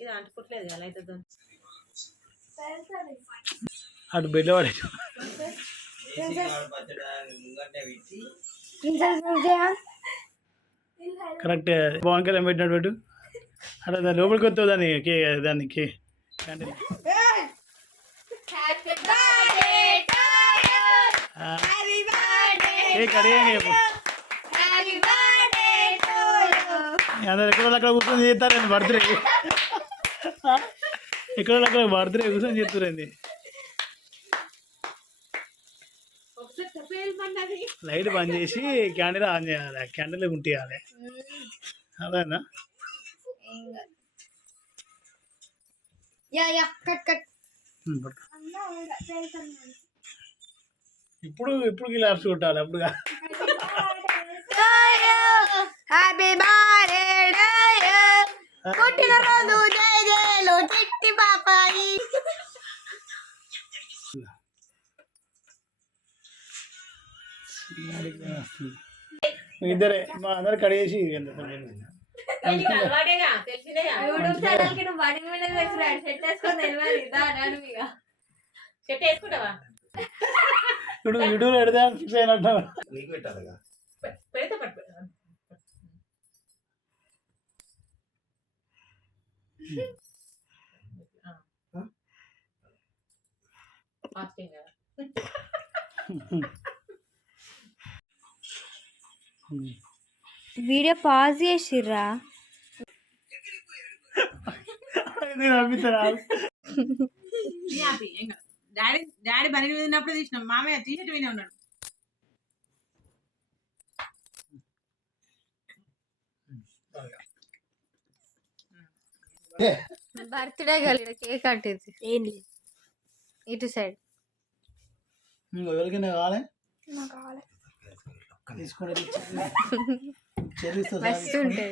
ఇది అంటుకోవట్లేదు కదా అయితే అటు బెడ్లో పడే కరెక్ట్ పవన్ కళ్యాణ్ పెట్టినట్టు పెట్టు అలా దాని లోపలికి వస్తావు దానికి క్యాంటీన్ అందరు ఎక్కడో అక్కడ కూర్చొని చేస్తారండి బర్త్డే ఎక్కడో అక్కడ బర్త్డే కూర్చొని చేస్తారండి లైట్ బంద్ చేసి క్యాండిల్ ఆన్ చేయాలి క్యాండిల్ ఉంటేయాలి అదేనా ఇప్పుడు గిలాప్స్ కొట్టాలి అప్పుడు హ్యాపీ బర్త్డే పుట్టిన రోజు జై జయలో చిట్టి పాపాయి ఇద్దరే మా అందరు కడిగేసి ఇప్పుడు వీడియోలో పెడదా ఫిక్స్ అయినట్టు వీడియో పాజ్ చేసిర్రా డాడీ బరి మీద ఉన్నప్పుడు తీసినాం మామయ్య టీషర్ట్ వినే ఉన్నాడు బర్త్డే కలిగి కేక్ కట్టేది ఏంటి ఇటు సైడ్ ఎవరికైనా కావాలి మస్తు ఉంటుంది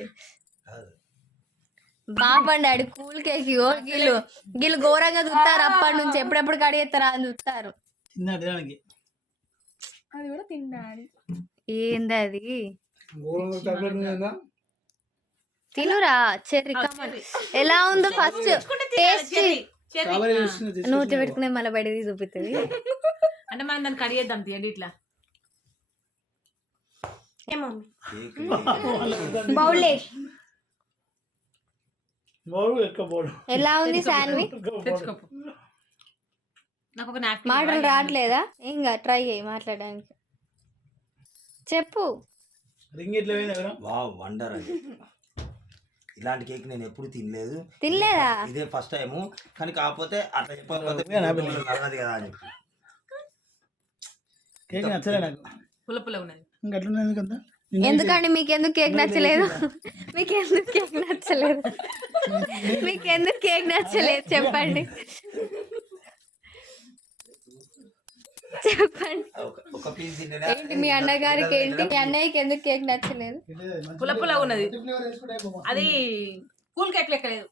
బాపండి ఆడు కూల్ కేక్ గిల్లు ఘోరంగా చూస్తారు అప్పటి నుంచి ఎప్పుడెప్పుడు కడిగేస్తారా అని చూస్తారు అది కూడా తిన్నాడు ఏంది అది తినురా చెర్రీ ఎలా ఉందో ఫస్ట్ టేస్ట్ నూతి పెట్టుకునే మళ్ళీ బయటది చూపిస్తుంది అంటే మనం దాన్ని కడిగేద్దాం తీయండి ఇట్లా బౌలే ఎలా ఉంది శాండ్విచ్ మాటలు రావట్లేదా ఇంకా ట్రై చేయి మాట్లాడడానికి చెప్పు వండర్ అది ఇలాంటి కేక్ నేను ఎప్పుడు తినలేదా ఇదే ఫస్ట్ టైం కానీ కాకపోతే అట్లా చెప్పకపోతే నల్లది కదా అని చెప్పి కేక్ నచ్చలే నాకు పుల్ల పుల్ల ఉన్నది ఎందుకండి మీకెందుకు కేక్ నచ్చలేదు మీకెందుకు కేక్ నచ్చలేదు చెప్పండి ఏంటి మీ అన్నగారికి ఏంటి మీ అన్నయ్యకి ఎందుకు కేక్ నచ్చలేదు పుల్ల పుల్ల ఉన్నది అది కూల్ కేక్ లెక్కలేదు